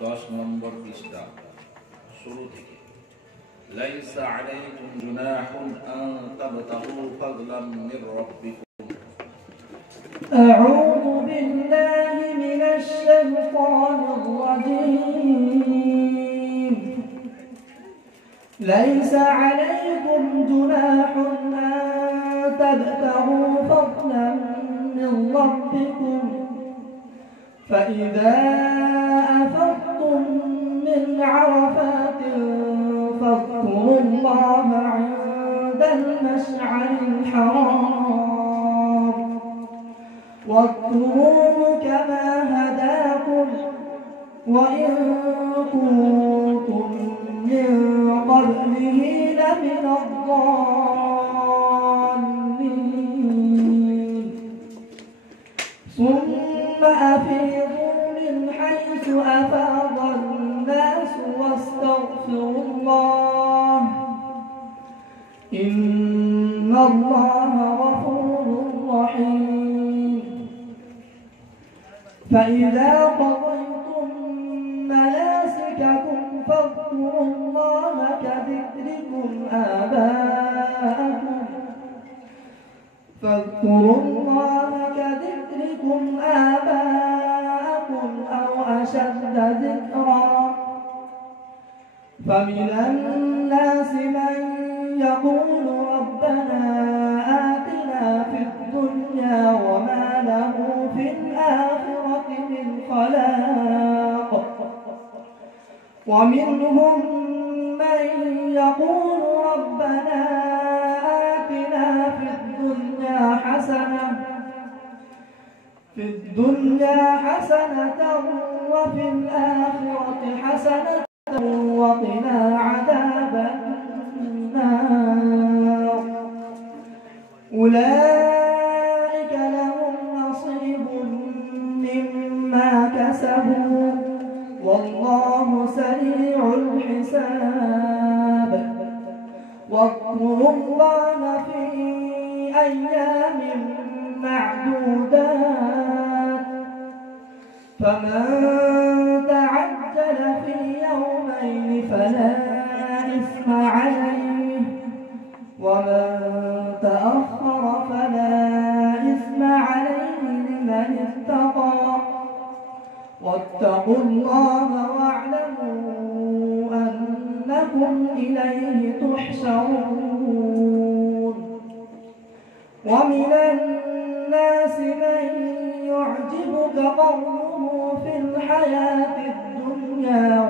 10 নম্বর পৃষ্ঠা শুরু থেকে লাইসা আলাইকুম জুনাহুন আন তাবতাগু ফাদলাম মির রাব্বিকুম আউযু বিল্লাহি মিনাশ শাইতানির রাজীম লাইসা আলাইকুম জুনাহুন আন তাবতাগু ফাদলাম মির রাব্বিকুম فإذا أفضتم من عرفات فاذكروا الله عند المشعر الحرام واذكروه كما هداكم وإن كنتم من قبله لمن الضالين ثم أفيضوا من حيث أفاض الناس واستغفروا الله إن الله غفور رحيم فإذا قضيتم مناسككم فاذكروا الله كذكركم آباءكم أو أشد ذكرا فمن الناس من يقول ربنا آتنا في الدنيا وما له في الآخرة من خلاق ومنهم من يقول ربنا آتنا في الدنيا حسنة وفي الآخرة حسنة وقنا عذاب النار أولئك لهم نصيب مما كسبوا والله سريع الحساب واذكروا الله في أيام معدودات فمن تعجل في يومين فلا إثم عليه ومن تأخر فلا إثم عليه لمن اتقى واتقوا الله واعلموا أنكم إليه تحشرون ومن الناس من يعجبك قوله في الحياة الدنيا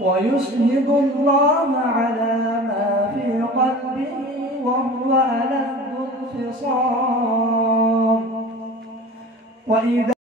ويشهد الله على ما في قلبه وهو ألد الخصام وإذا